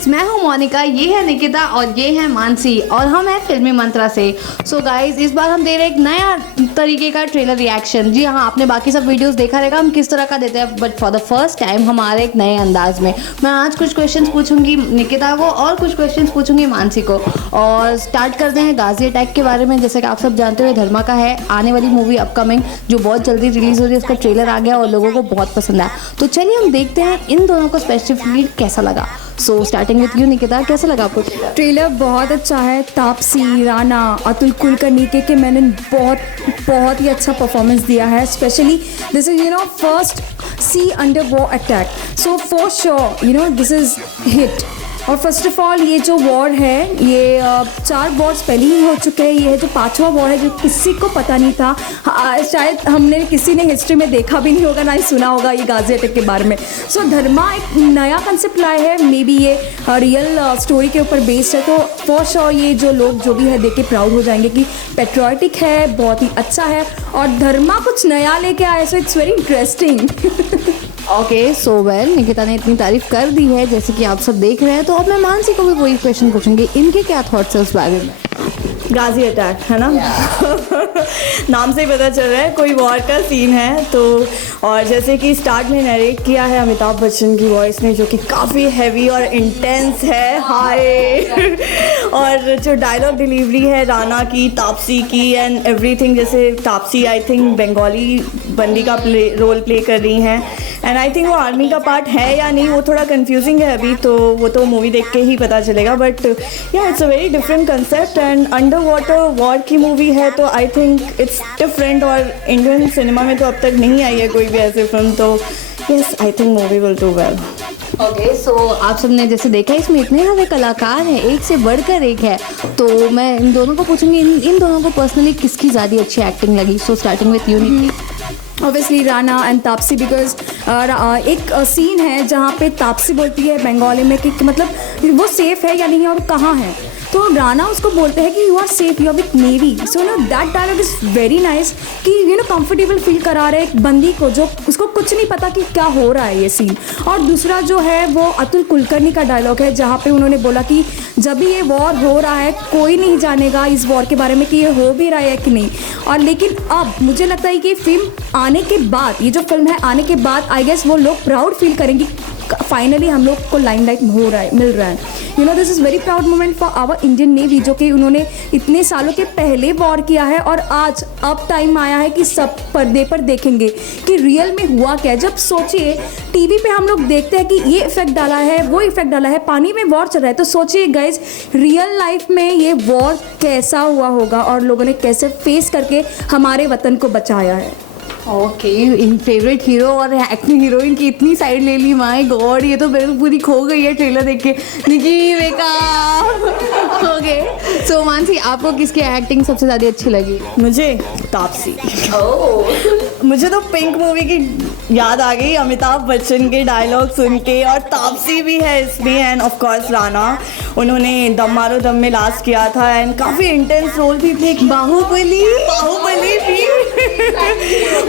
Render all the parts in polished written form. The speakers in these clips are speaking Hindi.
गाइज, मैं हूँ मोनिका, ये है निकिता और ये है मानसी और हम हैं फिल्मी मंत्रा से। सो गाइज, इस बार हम दे रहे हैं एक नया तरीके का ट्रेलर रिएक्शन। जी हाँ, आपने बाकी सब वीडियोस देखा रहेगा हम किस तरह का देते हैं, but for the first time हमारे एक नए अंदाज में। मैं आज कुछ क्वेश्चंस पूछूंगी निकिता को और कुछ क्वेश्चंस पूछूंगी मानसी को। और स्टार्ट करते हैं गाजी अटैक के बारे में। जैसे कि आप सब जानते हो, धर्मा का है आने वाली मूवी अपकमिंग, जो बहुत जल्दी रिलीज हो रही है। उसका ट्रेलर आ गया और लोगों को बहुत पसंद आया। तो चलिए हम देखते हैं इन दोनों को स्पेसिफिकली कैसा लगा। So starting with you Nikita, कैसा लगा आपको? ट्रेलर बहुत अच्छा है। तापसी, राणा, अतुल कुलकर्णी के मैंने बहुत ही अच्छा परफॉर्मेंस दिया है। Specially this is first sea under war attack, so for sure this is hit. और फर्स्ट ऑफ ऑल ये जो वॉर है, ये 4 वॉर्स पहले ही हो चुके हैं। ये है जो 5वां वॉर है, जो किसी को पता नहीं था। शायद हमने किसी ने हिस्ट्री में देखा भी नहीं होगा, ना ही सुना होगा ये गाजी अटैक के बारे में। सो धर्मा एक नया कंसेप्ट लाए है। मे बी ये रियल स्टोरी के ऊपर बेस्ड है। तो फॉर श्योर ये जो लोग जो भी है देख के प्राउड हो जाएंगे कि पेट्रियाटिक है, बहुत ही अच्छा है और धर्मा कुछ नया लेके आया। So it's very interesting. Okay, so well, Nikita ने इतनी तारीफ कर दी है जैसे कि आप सब देख रहे हैं, तो अब मैं मानसी को भी वही क्वेश्चन पूछूंगी, इनके क्या थॉट्स है उस बारे में? गाजी अटैक है ना? नाम से ही पता चल रहा है कोई वॉर का सीन है। तो और जैसे कि स्टार्ट में नरेट किया है अमिताभ बच्चन की वॉइस में, जो कि काफ़ी हैवी और इंटेंस है। हाय और जो डायलॉग डिलीवरी है राणा की, तापसी की एंड एवरीथिंग। जैसे तापसी आई थिंक बंगाली बंदी का रोल प्ले कर रही हैं एंड आई थिंक वो आर्मी का पार्ट है या नहीं, वो थोड़ा कंफ्यूजिंग है अभी। तो वो तो मूवी देख के ही पता चलेगा। बट या it's a very different concept and under water war की मूवी है, तो आई थिंक इट्स डिफरेंट। और इंडियन सिनेमा में तो अब तक नहीं आई है कोई भी ऐसी फिल्म। तो yes, I think movie will do well. Okay, so आप सबने जैसे देखा इसमें इतने सारे कलाकार हैं, एक से बढ़कर एक है। तो मैं इन दोनों को पूछूंगी, इन दोनों को पर्सनली किसकी ज़्यादा अच्छी एक्टिंग लगी? So starting with unique. Obviously Rana and Taapsee, because एक सीन है जहाँ पे तापसी बोलती है बंगाली में कि मतलब वो सेफ है या नहीं और कहाँ है। तो राणा उसको बोलते हैं कि you are safe, you are with navy. So that dialogue is very nice कि कंफर्टेबल फील करा रहे एक बंदी को जो उसको कुछ नहीं पता कि क्या हो रहा है ये सीन। और दूसरा जो है वो अतुल कुलकर्णी का डायलॉग है, जहाँ पे उन्होंने बोला कि जब भी ये वॉर हो रहा है कोई नहीं जानेगा इस वॉर के बारे में कि ये हो भी रहा है कि नहीं। और लेकिन अब मुझे लगता है कि फिल्म आने के बाद, ये जो फिल्म है आने के बाद, आई गेस वो लोग प्राउड फील करेंगे फाइनली हम लोग को लाइमलाइट मिल रहा है। This is very proud moment for our Indian navy, जो कि उन्होंने इतने सालों के पहले वॉर किया है और आज अब टाइम आया है कि सब पर्दे पर देखेंगे कि रियल में हुआ क्या है। जब सोचिए टीवी पे हम लोग देखते हैं कि ये इफेक्ट डाला है, वो इफेक्ट डाला है, पानी में वॉर चल रहा है, तो सोचिए गाइज रियल लाइफ में ये वॉर कैसा हुआ होगा और लोगों ने कैसे फेस करके हमारे वतन को बचाया है। ओके, इन फेवरेट हीरो और एक्टिंग हीरोइन की इतनी साइड ले ली, माय गॉड, ये तो मेरे को पूरी खो गई है ट्रेलर देख के। निकी बेका। ओके, सो मानसी, आपको किसकी एक्टिंग सबसे ज़्यादा अच्छी लगी? मुझे तापसी। मुझे तो पिंक मूवी की याद आ गई अमिताभ बच्चन के डायलॉग सुन के, और तापसी भी है इसमें एंड ऑफ कोर्स राणा। उन्होंने दम मारो दम में लास्ट किया था एंड काफ़ी इंटेंस रोल भी प्ले किया।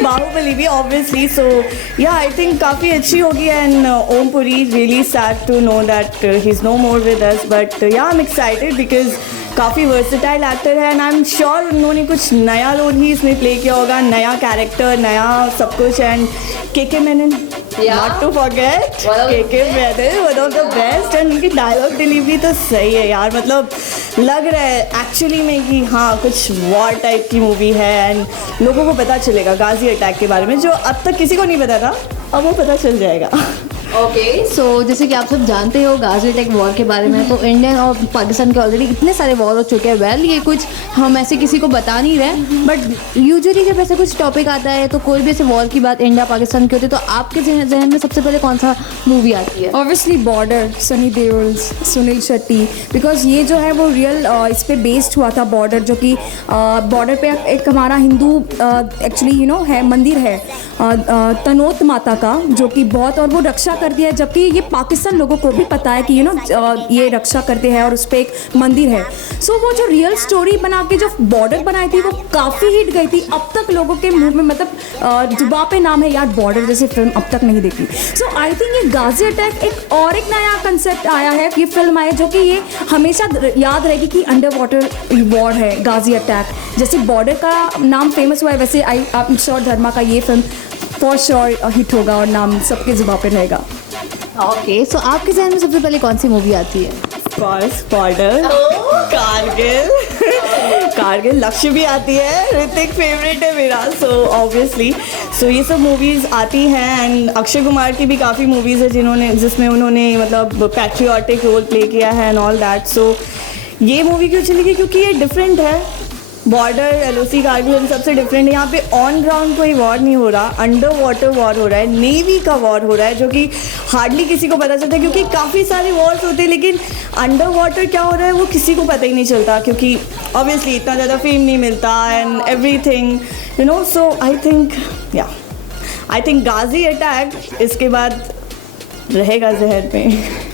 बाहुबली भी ऑब्वियसली। सो या आई थिंक काफ़ी अच्छी होगी and Om Puri really sad to know that he is no more with us, but ya I am excited because काफ़ी वर्सेटाइल एक्टर है एंड आई एम श्योर उन्होंने कुछ नया रोल ही इसमें प्ले किया होगा, नया कैरेक्टर, नया सब कुछ। एंड के मेनन, नॉट टू फॉरगेट, के Menon one of the best. And उनकी डायलॉग डिलीवरी तो सही है यार, मतलब लग रहा है एक्चुअली में कि हाँ कुछ वॉर टाइप की मूवी है एंड लोगों को पता चलेगा गाजी अटैक के बारे में, जो अब तक किसी को नहीं पता था, अब वो पता चल जाएगा। ओके, सो जैसे कि आप सब जानते हो गाजी अटैक वॉर के बारे में, तो इंडियन और पाकिस्तान के ऑलरेडी इतने सारे वॉर हो चुके हैं। वेल, ये कुछ हम ऐसे किसी को बता नहीं रहे, बट यूजुअली जब ऐसे कुछ टॉपिक आता है तो कोई भी ऐसे वॉर की बात इंडिया पाकिस्तान की होती है, तो आपके जहन में सबसे पहले कौन सा मूवी आती है? Obviously border, Sunny Deol, Sunil Shetty, because ये जो है वो रियल इस पे बेस्ड हुआ था। बॉर्डर, जो कि बॉर्डर पे एक हमारा हिंदू एक्चुअली है मंदिर है तनोत माता का, जो कि बहुत, और वो रक्षा कर दिया है, जबकि ये पाकिस्तान लोगों को भी पता है कि ये रक्षा करते हैं और उस पर एक मंदिर है। सो वो जो रियल स्टोरी बना के जो बॉर्डर बनाई थी वो काफ़ी हिट गई थी। अब तक लोगों के मुंह में मतलब जुबान पे नाम है यार, बॉर्डर जैसी फिल्म अब तक नहीं देखी। सो आई थिंक ये गाजी अटैक एक नया कंसेप्ट आया है, ये फिल्म आई जो कि ये हमेशा याद रहेगी कि अंडर वाटर वॉर है गाजी अटैक। जैसे बॉर्डर का नाम फेमस हुआ है वैसे आई श्योर धर्मा का ये फिल्म फॉर श्योर हिट होगा और नाम सबके जुबान पे रहेगा। ओके, सो आपके जहन में सबसे पहले कौन सी मूवी आती है? बॉर्डर, कारगिल, लक्ष्य भी आती है, ऋतिक फेवरेट है मेरा, सो ऑब्वियसली ये सब मूवीज़ आती हैं। एंड अक्षय कुमार की भी काफ़ी मूवीज़ है जिसमें उन्होंने मतलब पैट्रियाटिक रोल प्ले किया है एंड ऑल दैट। सो ये मूवी क्यों चलेगी? क्योंकि ये डिफरेंट है। बॉर्डर, LOC, कारगिल इन सबसे डिफरेंट है। यहाँ पे ऑन ग्राउंड कोई वॉर नहीं हो रहा, अंडर वाटर वॉर हो रहा है, नेवी का वॉर हो रहा है, जो कि हार्डली किसी को पता चलता है क्योंकि काफ़ी सारे वॉर्स होते हैं, लेकिन अंडर वाटर क्या हो रहा है वो किसी को पता ही नहीं चलता क्योंकि ऑब्वियसली इतना ज़्यादा फेम नहीं मिलता and everything so I think Ghazi attack इसके बाद रहेगा जहन में।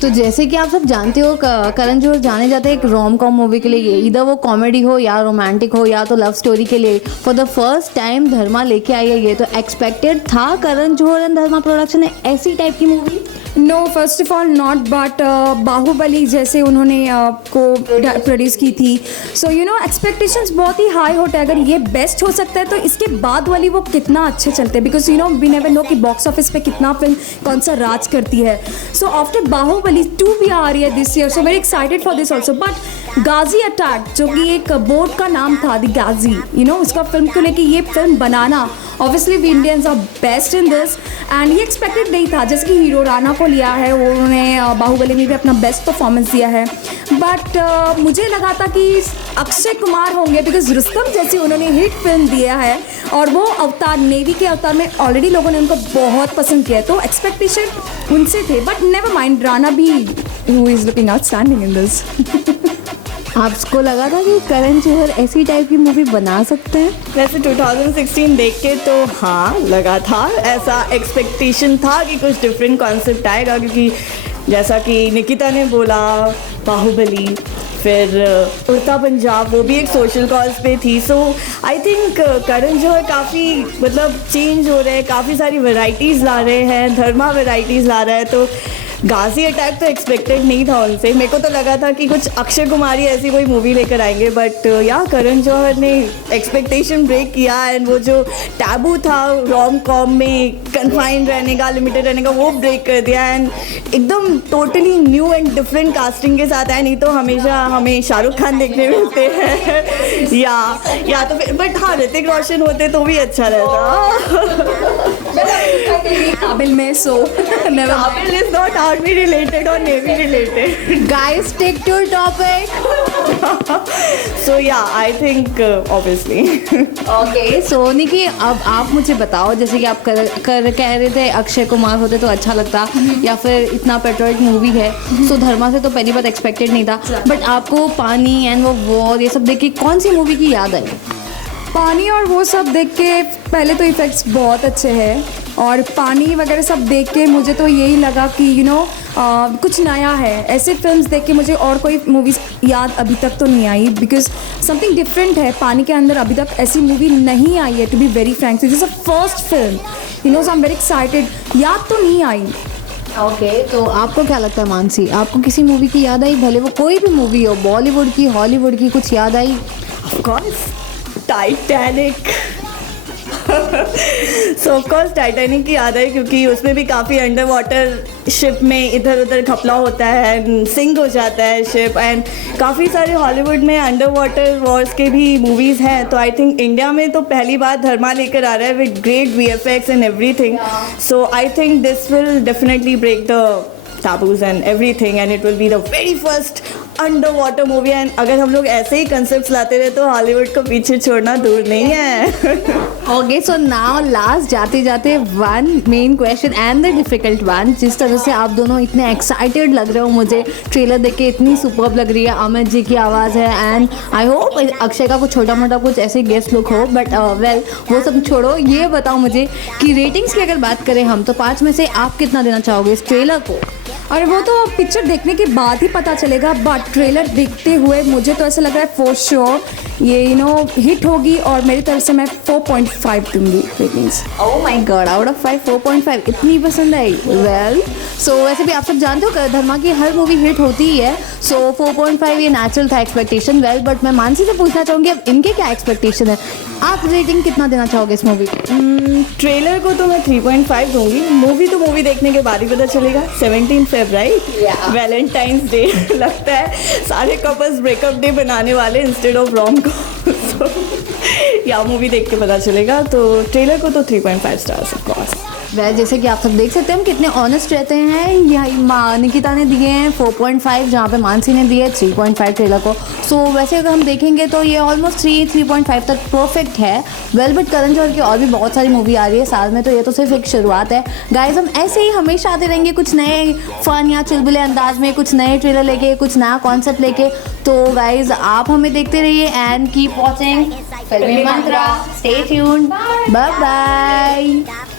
तो जैसे कि आप सब जानते हो करण जौहर जाने जाते हैं एक रोम कॉम मूवी के लिए, इधर वो कॉमेडी हो या रोमांटिक हो या तो लव स्टोरी के लिए। फॉर द फर्स्ट टाइम धर्मा लेके आई है ये, तो एक्सपेक्टेड था Karan Johar and Dharma production ने ऐसी टाइप की movie? No, first of all not, but Baahubali जैसे उन्होंने को प्रोड्यूस की थी, सो एक्सपेक्टेशंस बहुत ही हाई होते हैं। अगर ये बेस्ट हो सकता है तो इसके बाद वाली वो कितना अच्छे चलते हैं, बिकॉज वी नेवर नो कि बॉक्स ऑफिस पे कितना फिल्म कौन सा राज करती है। सो आफ्टर बाहुबली 2 भी आ रही है this year, so very excited for this also. But Ghazi attack जो कि एक बोट का नाम था, द गाजी, उसका फिल्म को लेके ये फिल्म बनाना, obviously we Indians are best in this and ये एक्सपेक्टेड नहीं था। जैसे कि हीरो राणा को लिया है, उन्होंने बाहुबली में भी अपना बेस्ट परफॉर्मेंस दिया है, बट मुझे लगा था कि अक्षय कुमार होंगे, बिकॉज रुस्तम जैसी उन्होंने हिट फिल्म दिया है और वो अवतार, नेवी के अवतार में ऑलरेडी लोगों ने उनको बहुत पसंद किया है, तो एक्सपेक्टेशन उनसे थे। बट नेवर माइंड, राणा भी who is looking outstanding in this. आपको लगा था कि करण जौहर ऐसी टाइप की मूवी बना सकते हैं? वैसे 2016 देख के तो हाँ लगा था, ऐसा एक्सपेक्टेशन था कि कुछ डिफरेंट कॉन्सेप्ट आएगा, क्योंकि जैसा कि निकिता ने बोला बाहुबली, फिर उड़ता पंजाब, वो भी एक सोशल कॉज पे थी। सो आई थिंक करण जौहर काफ़ी मतलब चेंज हो रहे हैं, काफ़ी सारी वैरायटीज़ ला रहे हैं, धर्मा वैरायटीज़ ला रहा है। तो गाजी अटैक तो एक्सपेक्टेड नहीं था उनसे, मेरे को तो लगा था कि कुछ अक्षय कुमार ही ऐसी कोई मूवी लेकर आएंगे, बट या करण जौहर ने एक्सपेक्टेशन ब्रेक किया एंड वो जो टैबू था रोम कॉम में कन्फाइंड रहने का, लिमिटेड रहने का, वो ब्रेक कर दिया एंड एकदम totally new and different casting के साथ है। नहीं तो हमेशा हमें शाहरुख खान देखने मिलते हैं या तो फिर, बट हाँ ऋतिक रोशन होते तो भी अच्छा रहता। काबिल में so Kaabil is not army related और navy related. Guys stick to topic. So या I think obviously. Okay, so Nikki अब आप मुझे बताओ, जैसे कि आप कह रहे थे अक्षय कुमार होते तो अच्छा लगता, या फिर इतना पेट्रियोटिक मूवी है, सो धर्मा से तो पहली बात एक्सपेक्टेड नहीं था, बट आपको पानी एंड वो वॉर ये सब देख के कौन सी मूवी की याद आई? पानी और वो सब देख के पहले तो इफ़ेक्ट्स बहुत अच्छे हैं, और पानी वगैरह सब देख के मुझे तो यही लगा कि कुछ नया है। ऐसे फिल्म्स देख के मुझे और कोई मूवीज़ याद अभी तक तो नहीं आई, बिकॉज समथिंग डिफरेंट है पानी के अंदर। अभी तक ऐसी मूवी नहीं आई है, to be very frank, this is a first film, so I am very excited. याद तो नहीं आई। ओके, तो आपको क्या लगता है मानसी, आपको किसी मूवी की याद आई, भले वो कोई भी मूवी हो, बॉलीवुड की, हॉलीवुड की, कुछ याद आई? Of course Titanic. So of course Titanic की याद है, क्योंकि उसमें भी काफ़ी अंडर वाटर शिप में इधर उधर घपला होता है, सिंक हो जाता है शिप, एंड काफ़ी सारे हॉलीवुड में अंडर वाटर वॉर्स के भी मूवीज़ हैं। तो आई थिंक इंडिया में तो पहली बार धर्मा लेकर आ रहा है with great VFX and everything. So I think this will definitely break the taboos and everything, and it will be the very first under water movie है। अगर हम लोग ऐसे ही कंसेप्ट लाते रहे तो हॉलीवुड को पीछे छोड़ना दूर नहीं है। ओके, सो नाउ लास्ट जाते जाते one main question and the difficult one. जिस तरह से आप दोनों इतने एक्साइटेड लग रहे हो, मुझे ट्रेलर देख के इतनी सुपर्ब लग रही है। अमित जी की आवाज़ है एंड आई होप अक्षय का कुछ छोटा मोटा कुछ ऐसे गेस्ट लुक हो, बट वेल वो सब छोड़ो। ये बताओ मुझे कि रेटिंग्स की अगर बात करें हम, तो 5 में से आप कितना देना चाहोगे इस ट्रेलर को? और वो तो पिक्चर देखने के बाद ही पता चलेगा, बट ट्रेलर देखते हुए मुझे तो ऐसा लग रहा है फॉर श्योर ये हिट होगी, और मेरी तरफ से मैं 4.5 दूंगी ratings. Oh my God, out of 5 4.5 इतनी पसंद आई। वेल सो वैसे भी आप सब जानते हो धर्मा की हर मूवी हिट होती ही है, सो 4.5 ये नेचुरल था एक्सपेक्टेशन। वेल बट मैं मानसी से पूछना चाहूँगी अब इनके क्या एक्सपेक्टेशन है, आप रेटिंग कितना देना चाहोगे इस मूवी को? ट्रेलर को तो मैं 3.5 दूंगी। मूवी तो मूवी देखने के बाद ही पता चलेगा। 17 फेब राइट, वैलेंटाइंस डे लगता है सारे कपल्स ब्रेकअप डे बनाने वाले इंस्टेड ऑफ रोम को। या मूवी देख के पता चलेगा। तो ट्रेलर को तो 3.5 स्टार्स ऑफ कोर्स। वह जैसे कि आप सब देख सकते हैं हम कितने ऑनेस्ट रहते हैं। यहाँ निकिता ने दिए हैं 4.5, जहाँ पे मानसी ने दिए 3.5 ट्रेलर को। सो वैसे अगर हम देखेंगे तो ये ऑलमोस्ट 3.5 तक परफेक्ट है। वेल बट करण जौहर की और भी बहुत सारी मूवी आ रही है साल में, तो ये तो सिर्फ एक शुरुआत है। गाइज हम ऐसे ही हमेशा आते रहेंगे कुछ नए फन या चुलबुले अंदाज में, कुछ नए ट्रेलर लेके, कुछ नया कॉन्सेप्ट लेके। तो गाइज आप हमें देखते रहिए and keep watching Filmy Mantra. Stay tuned, bye bye.